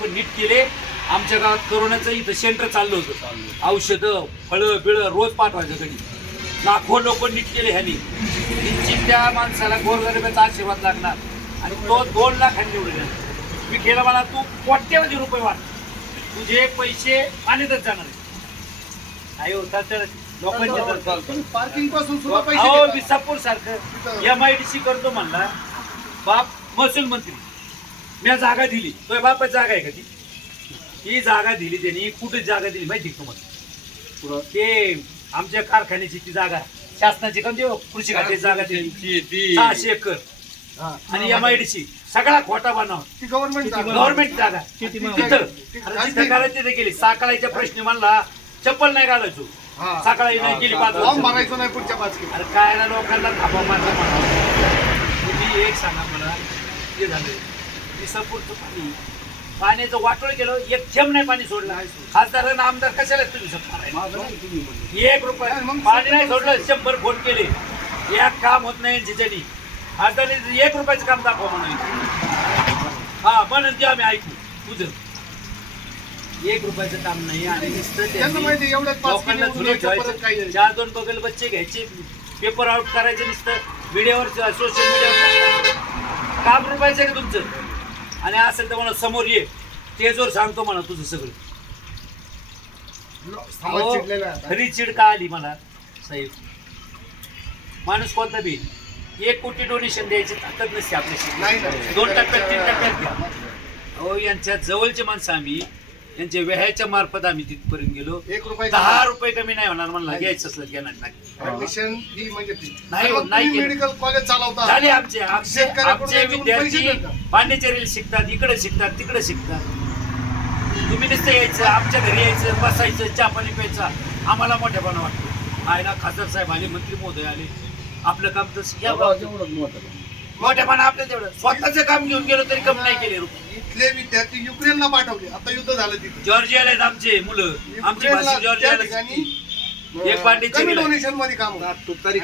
पण नीट केले. आमच्या गावात करोनाचं इथं सेंटर चाललं होतं. औषधं फळं बिळं रोज पाठवायचं घरी. लाखो लोक नीट केले ह्यानी. निश्चित त्या माणसाला गोरगरिबाचा आशीर्वाद लागणार. आणि तो दोन लाखांनी येणार. मी केलं मला तू कोट्यवधी रुपये वाट तुझे पैसे पाण्यातच जाणार आहे. होता तर लोकांच्या पार्किंगपासून. विसापूर सारखं. एम आय डी सी करतो म्हणला. बाप महसूल मंत्री. मी जागा दिली. तो बाप जागा आहे का ती? ही जागा दिली त्यांनी. कुठे जागा दिली माहिती का तुम्हाला? ते आमच्या कारखान्याची ती जागा. शासनाची का देऊ कृषी खात्याची जागा दिली. सहाशे एकर. हा. आणि एम आय डी सी सगळा खोटा बनाव. ती गव्हर्नमेंट गव्हर्नमेंट जागा. किती तिथं. करायचं तिथे गेली साकाळाच्या प्रश्न म्हणला चप्पल नाही घालायचो. हा. सकाळी नाही गेली पाच भरायचो नाही पुढच्या पाच अरे काय ना लोकांना थापा मारला म्हणा तुम्ही एक सांगा मला. हे झालं. विसापूरचं पाणी. पाण्याचं वाटोळ केलं एक थेंब नाही पाणी सोडलं. खासदार आणि आमदार कशाला तुम्ही मारायला एक रुपया पाणी नाही सोडलं शंभर फोन केले. एक काम होत नाही जिजानी. खासदाराने एक रुपयाचं काम दाखवा म्हणून हा म्हणून ते आम्ही ऐकू. तुझं एक रुपयाचं काम नाही आणि लोकांना झुले ठेवायचे. चार दोन बगल बच्चे घ्यायचे पेपर आउट करायचे नुसतं. मीडियावर सोशल मीडियावर काम रुपायचं का तुमचं? आणि असेल तर म्हणा समोर ये. तेजोर सांगतो म्हणा तुझं सगळं. अहो. खरी चिड का आली मला? साहेब माणूस कोणता बी? एक कोटी डोनेशन द्यायची ताकद नसते आपल्याशी. नाही नाही. दोन टप्प्यात तीन टप्प्यात घ्या. अहो यांच्या जवळचे माणसं आम्ही. यांच्या व्याहाच्या मार्फत आम्ही तिथपर्यंत गेलो. एक रुपये दहा रुपये कमी नाही होणार म्हणला घ्यायचं असलं घेणार नाही. ऍडमिशन ही म्हणजे ती. नाही, मग नाही तुम्ही केलं. मेडिकल कॉलेज चालवता. झाले आमचे आमचे शेतकऱ्याकडून आमचे पैसे विद्यार्थी. पांडिचेरीला शिकतात इकडे शिकतात तिकडे शिकतात. तुम्ही नुसतं यायचं आमच्या घरी यायचं बसायचं चहा पाणी प्यायचं. आम्हाला मोठेपणा वाटतो. आहे ना खासदार साहेब आले मंत्री महोदय आले. आपलं काम तर या मोठेपणा आपलं तेवढं. स्वतःचं काम घेऊन गेलो तरी कमी नाही केले रुपये. इथले विद्यार्थी युक्रेनला पाठवले. आता युद्ध झालं तिथे. जॉर्जियाला आहेत आमचे मुलं. आमची युक्रेनला भाषा त्या जॉर्जियाला ठिकाणी एक पांडिचेरीला कमी. डोनेशनमध्ये काम होतं. तरी